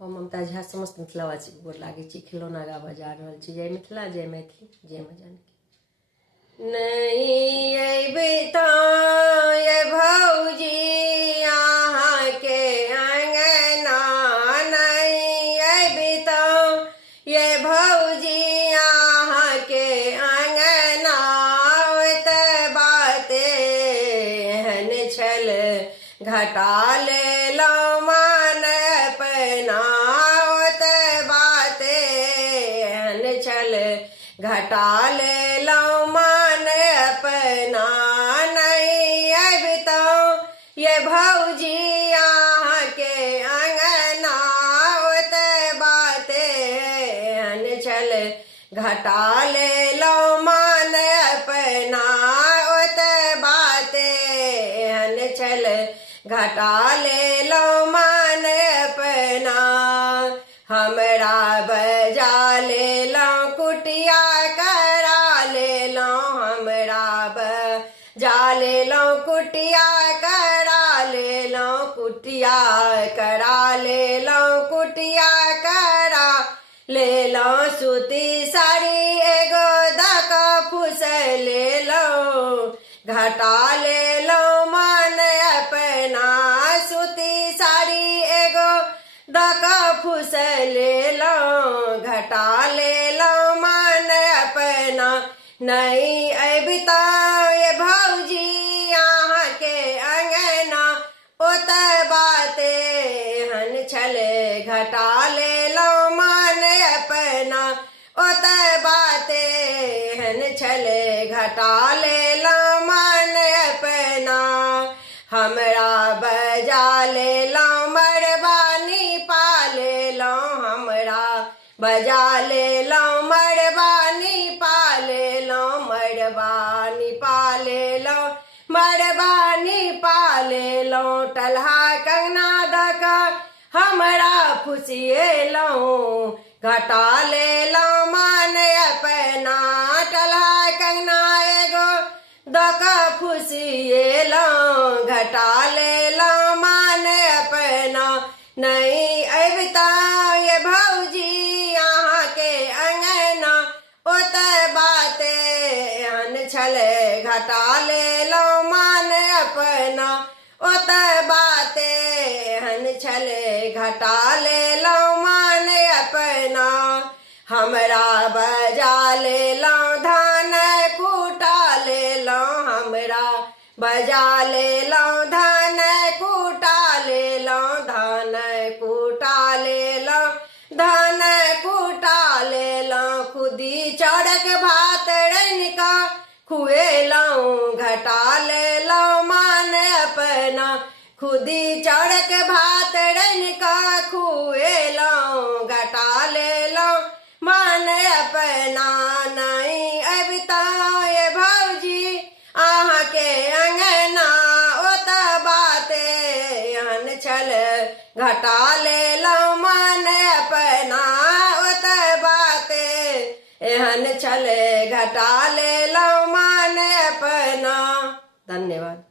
हम ममता झा समस्त मिथिलावासी गोर लागे छी। खिलौना गाबा जा रहल छी। जय मिथिला, जय मैथिली, जय माँ जानकी। नहीं अइबै तऽ ये भौजी अहाँ के अंगना, नहीं अइबै तऽ ये भौजी अहाँ के अंगना, ओतऽ बाते एहन छल घटा लेलहुँ मान अपना, ओतऽ बाते एहन छल घटा लेलहुँ मान अपना। नहीं अइबै तऽ ये भौजी अहाँ के अंगना, ओतऽ बाते एहन छल घटा लेलहुँ मान अपना, ओतऽ बाते एहन छल घटा लेलहुँ मान अपना। हमरा बजा लेलहुँ कुटिया करा लेलहुँ, हमरा बजा लेलहुँ कुटिया करा लेलहुँ, कुटिया करा लेलहुँ, कुटिया करा लेलहुँ। सूती साड़ी एगो दऽ कऽ फुस लेलहुँ, घटा लेलहुँ मान अपना। सूती साड़ी एगो दऽ कऽ फुस लेलहुँ, घटा लेलहुँ मान अपना। नहीं अइबै तऽ ये भौजी अहाँ के अंगना, ओतऽ बाते एहन छल घटा लेलहुँ मान अपना, ओतऽ बाते एहन छल घटा लेलहुँ मान अपना। हमरा बजा लेलहुँ मरबानी पा लेलहुँ, हमरा बजा लेलहुँ मरबानी पा लेलहुँ, मरबानी पा लेलहुँ, मरबानी पा लेलहुँ। टल्हा कंगना दऽ कऽ हमरा फुसिएलहुँ, घटा लेलहुँ मान अपना। टल्हा कंगना एगो दऽ कऽ फुसिएलहुँ, घटा लेलहुँ मान अपना। नहीं अइबै तऽ ये भौजी अहाँ के अंगना, ओतऽ बाते एहन छल घटा लेलहुँ मान अपना, ओतऽ बाते एहन छल घटा लेलहुँ मान अपना। हमरा बजा लेलहुँ धान कूटा लेलहुँ, हमरा बजा लेलहुँ धान कूटा लेलहुँ, धान कूटा लेलहुँ, धान कूटा लेलहुँ। खुदी चाउरक भात रान्हि कऽ खुएलहुँ, घटा लेलहुँ मान अपना। खुदी चाउरक भात रान्हि कऽ खुएलहुँ, घटा लेलहुँ मान अपना। नहीं अइबै तऽ ये भौजी अहाँ के अंगना, ओतऽ बाते एहन छल घटा लेलहुँ मान अपना, ओतऽ बाते एहन छल घटा लेलहुँ मान अपना। धन्यवाद।